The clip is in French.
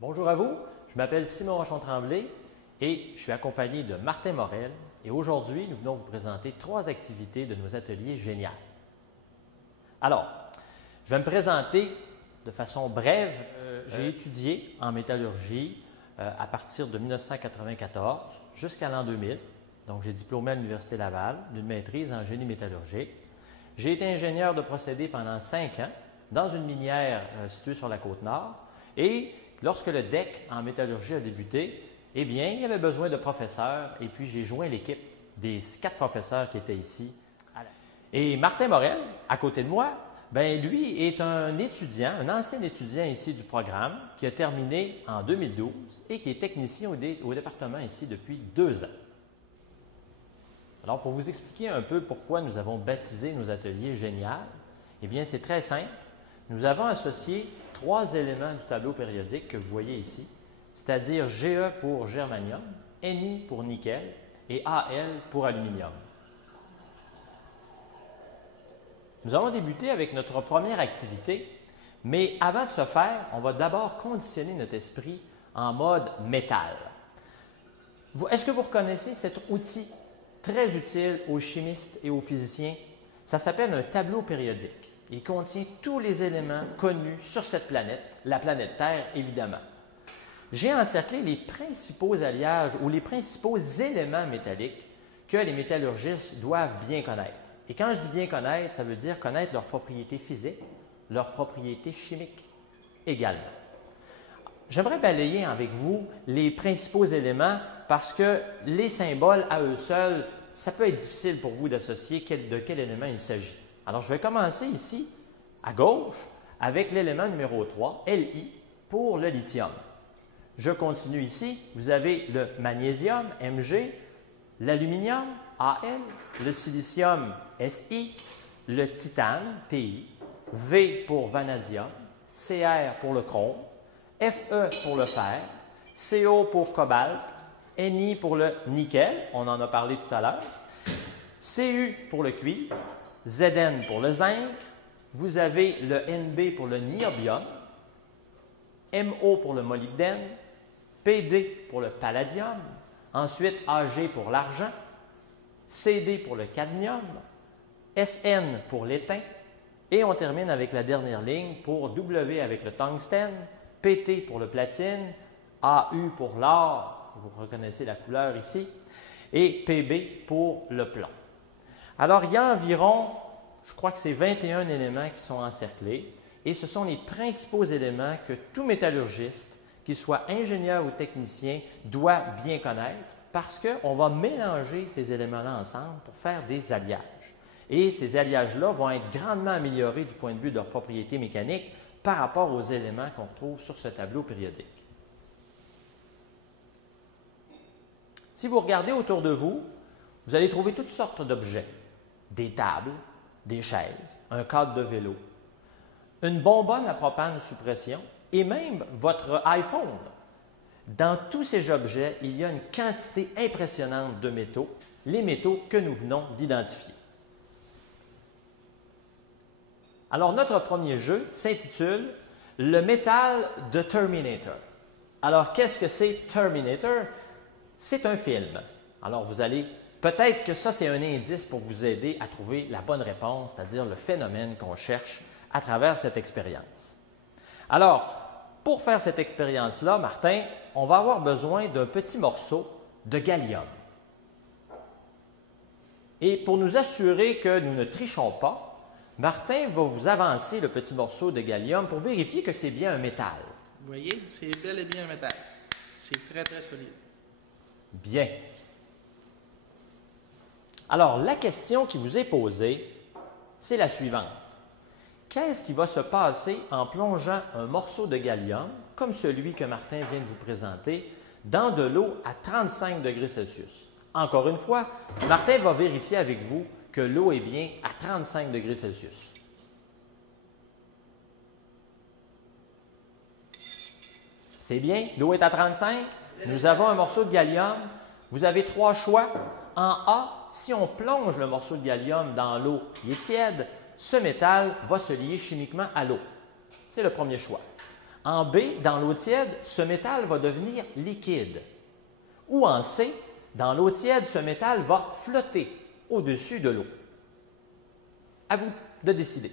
Bonjour à vous, je m'appelle Simon Rochon-Tremblay et je suis accompagné de Martin Morel. Et aujourd'hui, nous venons vous présenter 3 activités de nos ateliers géniaux. Alors, je vais me présenter de façon brève. J'ai étudié en métallurgie à partir de 1994 jusqu'à l'an 2000. Donc, j'ai diplômé à l'Université Laval d'une maîtrise en génie métallurgique. J'ai été ingénieur de procédés pendant 5 ans dans une minière située sur la Côte-Nord. Et lorsque le DEC en métallurgie a débuté, eh bien, il y avait besoin de professeurs et puis j'ai joint l'équipe des 4 professeurs qui étaient ici. Et Martin Morel, à côté de moi, ben lui est un étudiant, un ancien étudiant ici du programme qui a terminé en 2012 et qui est technicien au département ici depuis 2 ans. Alors, pour vous expliquer un peu pourquoi nous avons baptisé nos ateliers génial, eh bien, c'est très simple. Nous avons associé 3 éléments du tableau périodique que vous voyez ici, c'est-à-dire Ge pour germanium, Ni pour nickel et Al pour aluminium. Nous allons débuter avec notre première activité, mais avant de ce faire, on va d'abord conditionner notre esprit en mode métal. Est-ce que vous reconnaissez cet outil très utile aux chimistes et aux physiciens? Ça s'appelle un tableau périodique. Il contient tous les éléments connus sur cette planète, la planète Terre évidemment. J'ai encerclé les principaux alliages ou les principaux éléments métalliques que les métallurgistes doivent bien connaître. Et quand je dis bien connaître, ça veut dire connaître leurs propriétés physiques, leurs propriétés chimiques également. J'aimerais balayer avec vous les principaux éléments parce que les symboles à eux seuls, ça peut être difficile pour vous d'associer de quel élément il s'agit. Alors, je vais commencer ici, à gauche, avec l'élément numéro 3, Li, pour le lithium. Je continue ici, vous avez le magnésium, Mg, l'aluminium, Al, le silicium, Si, le titane, Ti, V pour vanadium, Cr pour le chrome, Fe pour le fer, Co pour cobalt, Ni pour le nickel, on en a parlé tout à l'heure, Cu pour le cuivre, Zn pour le zinc, vous avez le Nb pour le niobium, Mo pour le molybdène, Pd pour le palladium, ensuite Ag pour l'argent, Cd pour le cadmium, Sn pour l'étain, et on termine avec la dernière ligne pour W avec le tungstène, Pt pour le platine, Au pour l'or, vous reconnaissez la couleur ici, et Pb pour le plomb. Alors, il y a environ, je crois que c'est 21 éléments qui sont encerclés et ce sont les principaux éléments que tout métallurgiste, qu'il soit ingénieur ou technicien, doit bien connaître parce qu'on va mélanger ces éléments-là ensemble pour faire des alliages. Et ces alliages-là vont être grandement améliorés du point de vue de leurs propriétés mécaniques par rapport aux éléments qu'on retrouve sur ce tableau périodique. Si vous regardez autour de vous, vous allez trouver toutes sortes d'objets. Des tables, des chaises, un cadre de vélo, une bonbonne à propane sous pression et même votre iPhone. Dans tous ces objets, il y a une quantité impressionnante de métaux, les métaux que nous venons d'identifier. Alors, notre premier jeu s'intitule « Le métal de Terminator ». Alors, qu'est-ce que c'est Terminator? C'est un film. Alors, vous allez peut-être que ça, c'est un indice pour vous aider à trouver la bonne réponse, c'est-à-dire le phénomène qu'on cherche à travers cette expérience. Alors, pour faire cette expérience-là, Martin, on va avoir besoin d'un petit morceau de gallium. Et pour nous assurer que nous ne trichons pas, Martin va vous avancer le petit morceau de gallium pour vérifier que c'est bien un métal. Vous voyez, c'est bel et bien un métal. C'est très, très solide. Bien. Alors, la question qui vous est posée, c'est la suivante. Qu'est-ce qui va se passer en plongeant un morceau de gallium, comme celui que Martin vient de vous présenter, dans de l'eau à 35 degrés Celsius? Encore une fois, Martin va vérifier avec vous que l'eau est bien à 35 degrés Celsius. C'est bien, l'eau est à 35. Nous avons un morceau de gallium. Vous avez 3 choix. En A, si on plonge le morceau de gallium dans l'eau qui est tiède, ce métal va se lier chimiquement à l'eau. C'est le premier choix. En B, dans l'eau tiède, ce métal va devenir liquide. Ou en C, dans l'eau tiède, ce métal va flotter au-dessus de l'eau. À vous de décider.